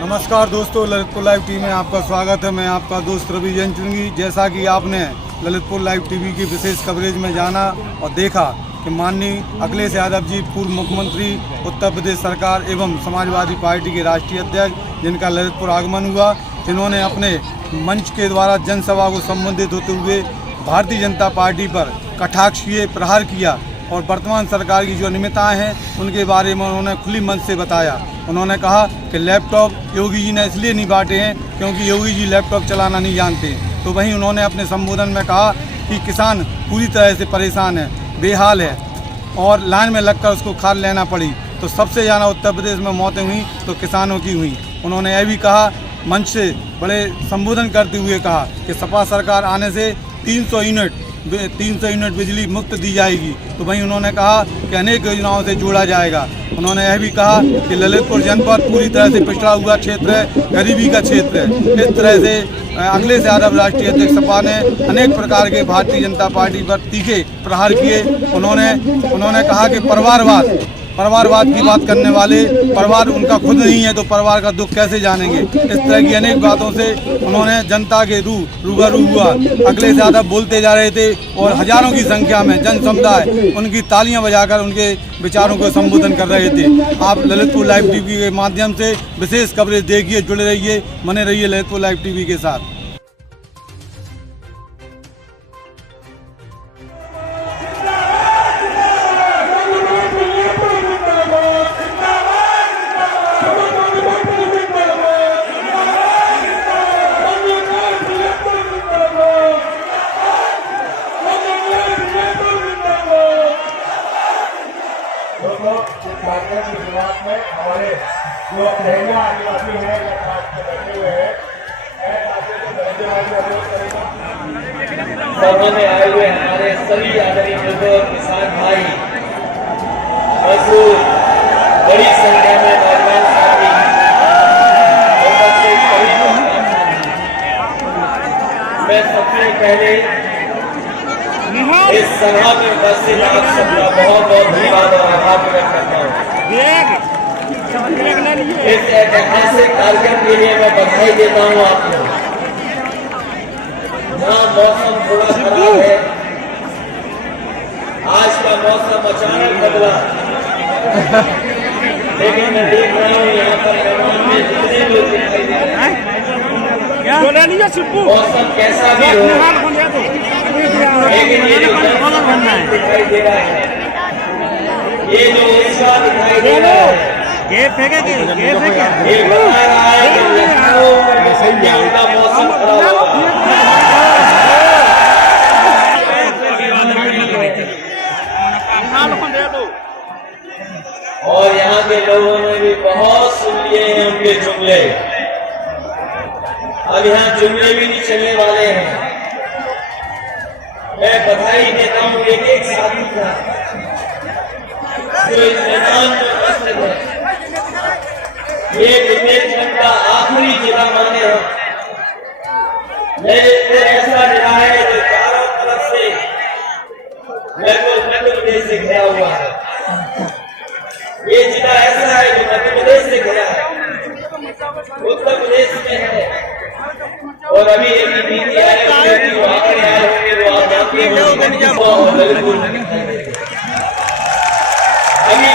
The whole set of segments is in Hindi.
नमस्कार दोस्तों, ललितपुर लाइव टीवी में आपका स्वागत है। मैं आपका दोस्त रवि जैन चुंगी। जैसा कि आपने ललितपुर लाइव टीवी की विशेष कवरेज में जाना और देखा कि माननीय अखिलेश यादव जी, पूर्व मुख्यमंत्री उत्तर प्रदेश सरकार एवं समाजवादी पार्टी के राष्ट्रीय अध्यक्ष, जिनका ललितपुर आगमन हुआ, जिन्होंने अपने मंच के द्वारा जनसभा को संबोधित होते हुए भारतीय जनता पार्टी पर कटाक्ष किए, प्रहार किया और वर्तमान सरकार की जो अनियमितताएं हैं उनके बारे में उन्होंने खुली मन से बताया। उन्होंने कहा कि लैपटॉप योगी जी ने इसलिए नहीं बांटे हैं क्योंकि योगी जी लैपटॉप चलाना नहीं जानते। तो वहीं उन्होंने अपने संबोधन में कहा कि किसान पूरी तरह से परेशान है, बेहाल है और लाइन में लगकर उसको खाद लेना पड़ी। तो सबसे ज़्यादा उत्तर प्रदेश में मौतें हुई तो किसानों की हुई। उन्होंने यह भी कहा, मंच से बड़े संबोधन करते हुए कहा कि सपा सरकार आने से 300 यूनिट बिजली मुफ्त दी जाएगी। तो वहीं उन्होंने कहा कि अनेक योजनाओं से जोड़ा जाएगा। उन्होंने यह भी कहा कि ललितपुर जनपद पूरी तरह से पिछड़ा हुआ क्षेत्र है, गरीबी का क्षेत्र है। इस तरह से अखिलेश यादव राष्ट्रीय अध्यक्ष सपा ने अनेक प्रकार के भारतीय जनता पार्टी पर तीखे प्रहार किए। उन्होंने कहा कि परिवारवाद की बात करने वाले, परिवार उनका खुद नहीं है तो परिवार का दुख कैसे जानेंगे। इस तरह की अनेक बातों से उन्होंने जनता के रूबरू हुआ। अखिलेश यादव बोलते जा रहे थे और हजारों की संख्या में जन समुदाय उनकी तालियां बजाकर उनके विचारों को संबोधन कर रहे थे। आप ललितपुर लाइव टीवी के माध्यम से विशेष कवरेज देखिए, जुड़े रहिए, बने रहिए ललितपुर लाइव टीवी के साथ। की शुरुआत में हमारे जो लहंगा आदिवासी है बैठे हुए हैं, सभा में आए हुए हमारे सभी आदरणीय बुजुर्ग किसान भाई, मजदूर, बड़ी संख्या में नौजवान साथी, मैं सबसे पहले इस सभा में उपस्थित आप सबका बहुत बहुत धन्यवाद और आभार प्रकट करता हूँ। इस ऐतिहासिक कार्यक्रम के लिए मैं बधाई देता हूँ आपको। जहाँ मौसम थोड़ा खराब है, आज का मौसम अचानक बदला, लेकिन मैं देख रहा हूँ यहाँ पर मैदान में जितने लोग दिखाई दे रहे हैं, मौसम कैसा भी हो, लेकिन ये जो दिखाई दे रहा है, ये जो उत्साह दिखाई दे रहा है, ये बता रहा है कि लखनऊ का मौसम खराब और यहाँ के लोगों ने भी बहुत सुन लिए हैं उनके जुमले। अब यहाँ जुमले भी नहीं चलने वाले हैं। मैं बधाई देता हूँ एक साथी का जो इस मैदान में उपस्थित है। ये बुंदेलखंड का आखिरी जिला माने हैं। ललितपुर ऐसा जिला है जो चारों तरफ से मध्य प्रदेश से घिरा हुआ है। ये जिला ऐसा है जो मध्य प्रदेश से घिरा है, उत्तर प्रदेश में है। और अभी नीति आयोग के जो आंकड़े आए होंगे वो आप जानते हो, ललितपुर में दिखाई देंगे। अभी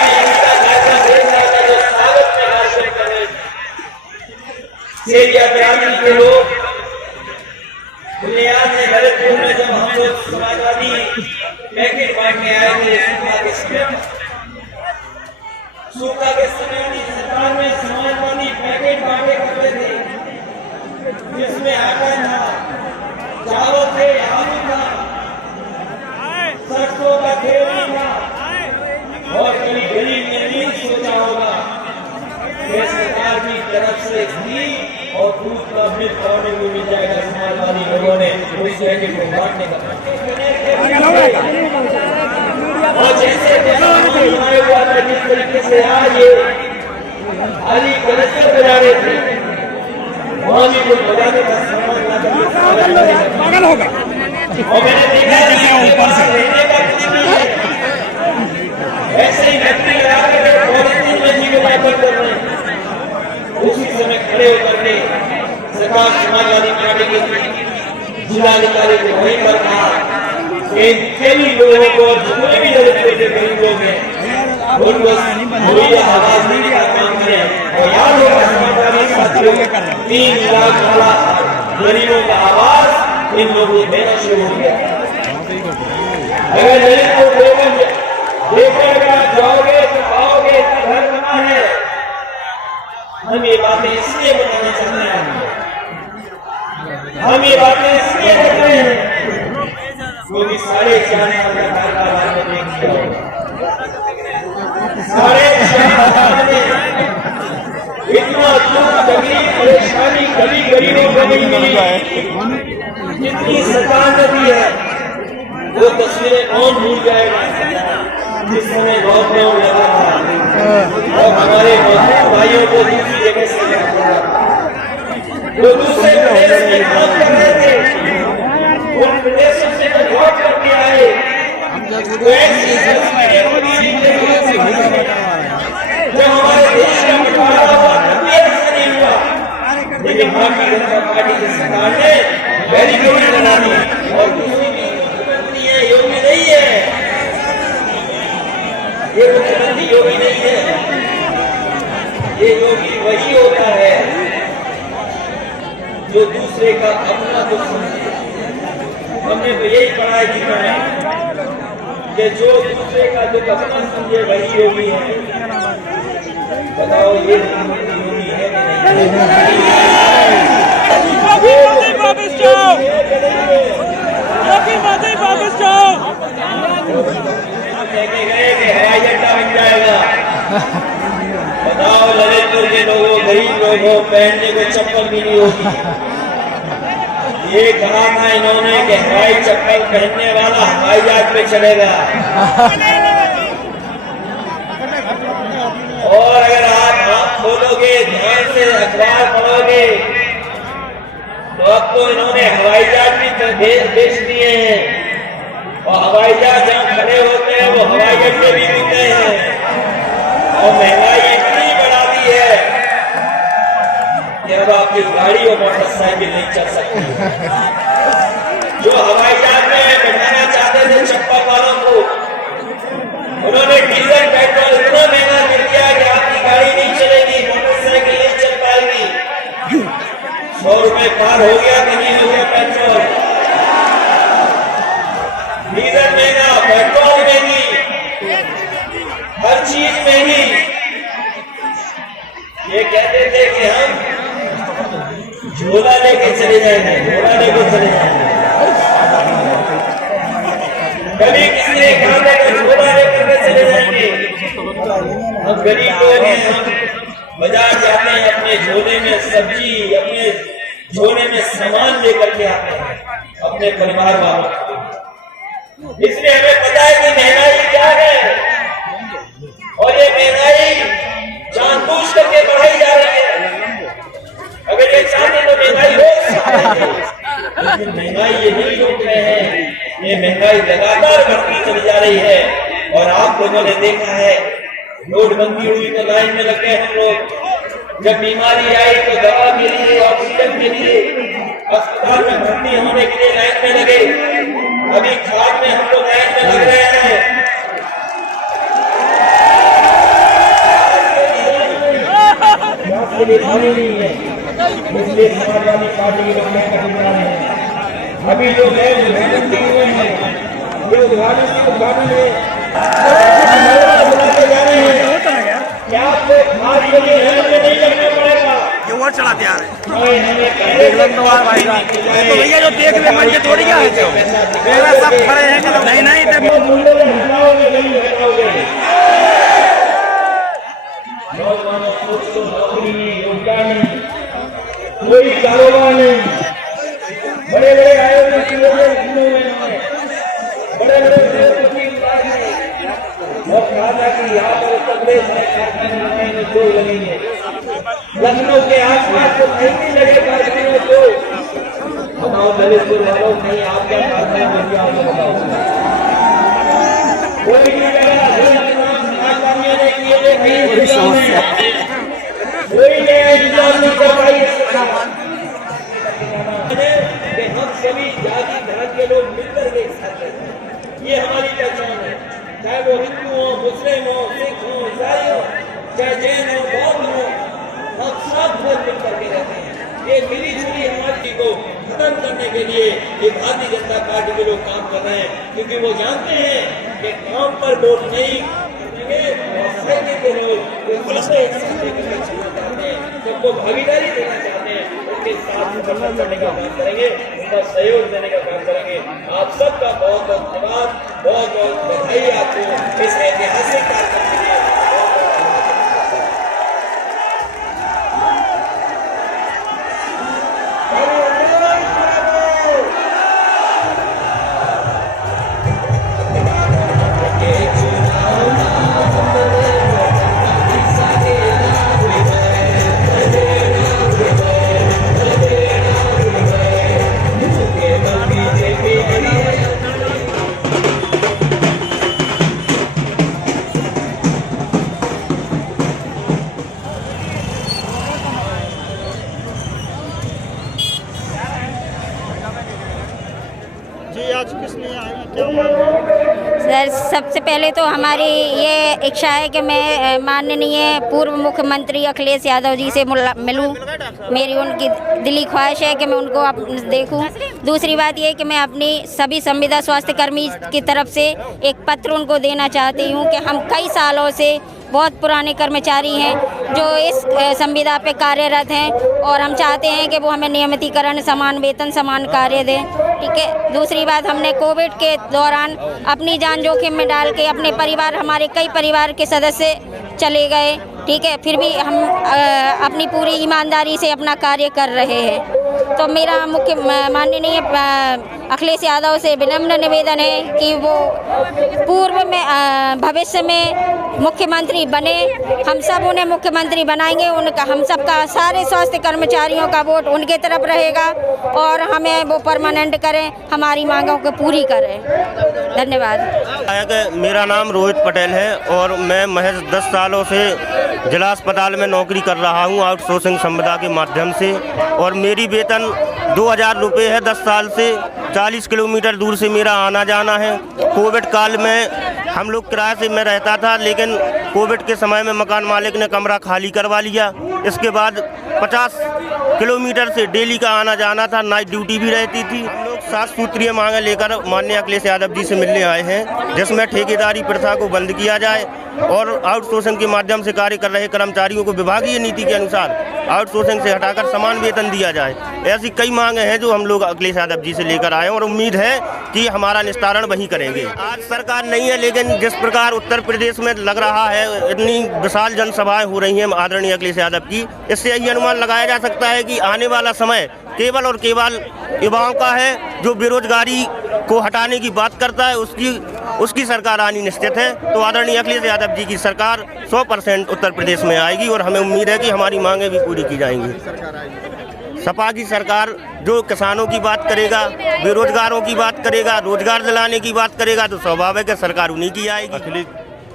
जो स्वागत में भाषण कर रहे सेरिया ग्रामीण के लोग दुनिया में ललितपुर में जब हम लोग समाजवादी पैकेट बांटने आए थे सूखा के समय में सरकार में समाजवादी पैकेट बांटे करते थे, जिसमें आटा था, चावल थे, आलू था, सरसों का तेल था और कभी गरीब ने नहीं सोचा होगा कि सरकार की तरफ से घी और दूध का बिल पाने को मिल जाएगा। समाजवादी लोगों ने उस पैकेट को बांटने का और जैसे हुआ था, जिस तरीके से आज ये खाली कलेक्टर बजा रहे थे, वहाँ भी कुछ बजाने का पागल होगा। और मैंने देखा रहने का कुछ नहीं है, ऐसे ही व्यक्ति लगा के पॉलिथीन में जी को वाइपर कर रहे हैं। उसी समय खड़े होकर के सरकार समाजवादी पार्टी के जिलाधिकारी को वहीं पर कहा कि सभी लोगों को जितने भी दलित गरीब लोग हैं उनको कोई आवाज देने का काम करें। और याद होगा समाजवादी साथियों 3 लाख वाला गरीबों का आवाज इन लोगों को देना शुरू हो गया। अगर दलित को देखकर जाओगे तो पाओगे इसका घर बना है। हम ये बातें इसलिए बताना चाहते हैं, हम ये बातें इसलिए कर रहे हैं क्योंकि 4.5 साल का कार्यकाल आपने देख लिया। 4.5 साल में इतना दुख तकलीफ परेशानी कभी गरीबों को नहीं मिली जितनी सरकार ने दी है। वो तस्वीरें कौन भूल जाएगा जिस समय लॉकडाउन लगा था और हमारे मजदूर भाइयों को दूसरी जगह से लेकर पड़ा, वो दूसरे प्रदेश में काम कर रहे थे, उन प्रदेशों से लौट करके आए। तो ऐसी जब हमारे देश का बंटवारा हुआ तभी ऐसा नहीं हुआ, लेकिन भारतीय जनता पार्टी की सरकार ने बैरिकेड लगा दी और दूसरी मुख्यमंत्री है योगी नहीं है, ये मुख्यमंत्री योगी नहीं है, ये योगी वही होता है जो दूसरे का अपना दुख समझे। हमने तो यही पढ़ा है जीवन में कि जो दूसरे का दुख अपना समझे वही योगी है। बताओ ये मुख्यमंत्री योगी है कि नहीं? वापस जाओ, वापस जाओ। कहके गए कि हवाई अड्डा बन जाएगा। बताओ ललितपुर के लोगों, गरीब लोगों पहनने को चप्पल भी नहीं होगी। ये कहा था इन्होंने कि हवाई चप्पल पहनने वाला हवाई जहाज पे चलेगा। और अगर आप आँख खोलोगे, ध्यान से अखबार पढ़ोगे तो आपको इन्होंने हवाई जहाज भी बेच दिए हैं और हवाई जहाज जहाँ खड़े होते हैं वो हवाई अड्डे भी होते हैं। और महंगाई इतनी बढ़ा दी है कि अब आपकी गाड़ी और मोटरसाइकिल नहीं चल सकती। जो हवाई जहाज में बैठाना चाहते थे चप्पल वालों को, उन्होंने डीजल पेट्रोल इतना महंगा कर दिया कि आपकी गाड़ी नहीं चलेगी, मोटरसाइकिल नहीं चल पाएगी। 100 रुपए पार हो गया कि नहीं हो गया पेट्रोल? डीजल महंगा, पेट्रोल महंगी, हर चीज महंगी। ये कहते थे कि हम झोला लेके चले जाएंगे, झोला लेके चले जाएंगे। कभी किसी ने कहा था कि झोला लेकर के चले जाएंगे। हम गरीब लोग हैं, हम बाजार जाते हैं, अपने झोले में सब्जी, अपने झोले में सामान लेकर के आते हैं अपने परिवार वालों को। इसलिए हमें पता है कि महंगाई क्या है और ये महंगाई जानबूझ करके बढ़ाई जा रही है। अगर ये चाहते तो महंगाई रोक सकते हैं, लेकिन महंगाई ये नहीं रोक रहे हैं। ये महंगाई लगातार बढ़ती चली जा रही है। और आप लोगों ने देखा है नोटबंदी हुई तो लाइन में लग गए हम लोग। जब बीमारी आई तो दवा के लिए, ऑक्सीजन के लिए अस्पताल में भर्ती होने के लिए लाइन में लगे। अभी खाद में हम लोग लाइन में लग रहे हैं। नहीं है, इसलिए समाजवादी पार्टी के लोग क्या करने जा रहे हैं? अभी जो है उद्घाटन किए हुए हैं, ये उद्घाटन की उद्घाटन में बुलाते जा रहे हैं। क्या आपको खाद के लिए लाइन में नहीं लगना पड़ेगा? ये और चलाते आ रहे हैं। तो भैया जो देख रहे मंजे थोड़ी क्या है, मेरा सब खड़े हैं। नहीं नहीं नौजवानों को नौकरी नहीं, रोजगार नहीं, कोई कारोबार नहीं। बड़े बड़े आयोजन किए हुए बड़े बड़े और कहा था कि यहाँ पर उत्तर प्रदेश में कारखाने दो लगेंगे, लखनऊ के आसपास तो नहीं लगे कारखाने को। बताओ ललितपुर वालों, नहीं आप क्या कारखाने में क्या बताओ? कोई नहीं समाजवादियों ने किए थे, कोई नहीं हिंदू हो, मुस्लिम हो, सिख हो, ईसाई हो, चाहे जैन हो, बौद्ध हो, हम सब लोग मिल करके रहते हैं। ये मिली जुली हमारी को खत्म करने के लिए ये भारतीय जनता पार्टी के लोग काम कर रहे हैं, क्योंकि वो जानते हैं कि काम पर वोट नहीं करेंगे और सैनिक के लोग सबसे एक साथ लेकर चलना चाहते हैं, सबको भागीदारी देना चाहते हैं, उनके साथ समर्थन करने का काम करेंगे, उनका सहयोग देने का काम करेंगे। आप सबका बहुत बहुत धन्यवाद, बहुत बहुत बधाई आपको इस ऐतिहासिक कार्यक्रम के लिए। सर, सबसे पहले तो हमारी ये इच्छा है कि मैं माननीय पूर्व मुख्यमंत्री अखिलेश यादव जी से मिलूं। मेरी उनकी दिली ख्वाहिश है कि मैं उनको देखूं। दूसरी बात ये कि मैं अपनी सभी संविदा स्वास्थ्य कर्मी की तरफ से एक पत्र उनको देना चाहती हूं कि हम कई सालों से बहुत पुराने कर्मचारी हैं जो इस संविदा पे कार्यरत हैं और हम चाहते हैं कि वो हमें नियमितीकरण, समान वेतन, समान कार्य दें। ठीक है। दूसरी बात, हमने कोविड के दौरान अपनी जान जोखिम में डाल के अपने परिवार, हमारे कई परिवार के सदस्य चले गए। ठीक है, फिर भी हम अपनी पूरी ईमानदारी से अपना कार्य कर रहे हैं। तो मेरा माननीय अखिलेश यादव से विनम्र निवेदन है कि वो पूर्व में भविष्य में मुख्यमंत्री बने। हम सब उन्हें मुख्यमंत्री बनाएंगे। उनका, हम सबका, सारे स्वास्थ्य कर्मचारियों का वोट उनके तरफ रहेगा और हमें वो परमानेंट करें, हमारी मांगों को पूरी करें। धन्यवाद। मेरा नाम रोहित पटेल है और मैं महज 10 सालों से जिला अस्पताल में नौकरी कर रहा हूं आउटसोर्सिंग संविदा के माध्यम से, और मेरी वेतन 2000 रुपये है। 10 साल से 40 किलोमीटर दूर से मेरा आना जाना है। कोविड काल में हम लोग किराए से मैं रहता था, लेकिन कोविड के समय में मकान मालिक ने कमरा खाली करवा लिया। इसके बाद 50 किलोमीटर से डेली का आना जाना था, नाइट ड्यूटी भी रहती थी। हम लोग 7 सूत्रीय मांगे लेकर माननीय अखिलेश यादव जी से मिलने आए हैं, जिसमें ठेकेदारी प्रथा को बंद किया जाए और आउटसोर्सिंग के माध्यम से कार्य कर रहे कर्मचारियों को विभागीय नीति के अनुसार आउटसोर्सिंग से हटाकर समान वेतन दिया जाए। ऐसी कई मांगे हैं जो हम लोग अखिलेश यादव जी से लेकर आए हैं और उम्मीद है कि हमारा निस्तारण वही करेंगे। आज सरकार नहीं है, लेकिन जिस प्रकार उत्तर प्रदेश में लग रहा है, इतनी विशाल जनसभाएं हो रही हैं आदरणीय अखिलेश यादव की, इससे यही अनुमान लगाया जा सकता है कि आने वाला समय केवल और केवल युवाओं का है। जो बेरोजगारी को हटाने की बात करता है, उसकी सरकार आनी निश्चित है। तो आदरणीय अखिलेश यादव जी की सरकार 100% उत्तर प्रदेश में आएगी और हमें उम्मीद है कि हमारी मांगें भी पूरी की जाएंगी। सपा की सरकार जो किसानों की बात करेगा, बेरोजगारों की बात करेगा, रोजगार दिलाने की बात करेगा, तो स्वाभाविक है सरकार उन्हीं की आएगी।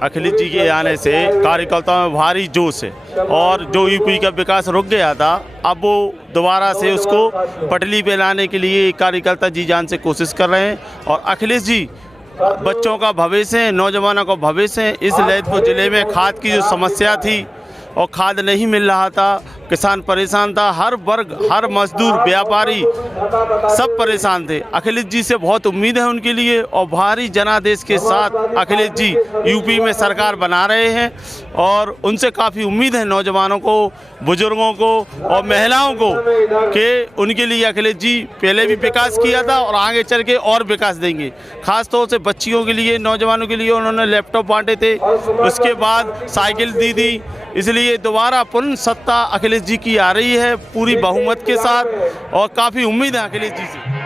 अखिलेश जी के आने से कार्यकर्ताओं में भारी जोश है और जो यूपी का विकास रुक गया था, अब वो दोबारा से उसको पटरी पे लाने के लिए कार्यकर्ता जी जान से कोशिश कर रहे हैं। और अखिलेश जी बच्चों का भविष्य है, नौजवानों का भविष्य है। इस ललितपुर जिले में खाद की जो समस्या थी और खाद नहीं मिल रहा था, किसान परेशान था, हर वर्ग, हर मजदूर, व्यापारी सब परेशान थे। अखिलेश जी से बहुत उम्मीद है उनके लिए और भारी जनादेश के साथ अखिलेश जी यूपी में सरकार बना रहे हैं और उनसे काफ़ी उम्मीद है नौजवानों को, बुजुर्गों को और महिलाओं को कि उनके लिए अखिलेश जी पहले भी विकास किया था और आगे चल के और विकास देंगे। खास तौर से बच्चियों के लिए, नौजवानों के लिए उन्होंने लैपटॉप बांटे थे, उसके बाद साइकिल दी थी। इसलिए दोबारा पुनः सत्ता अखिलेश जी की आ रही है पूरी बहुमत के साथ और काफ़ी उम्मीद है अखिलेश जी से।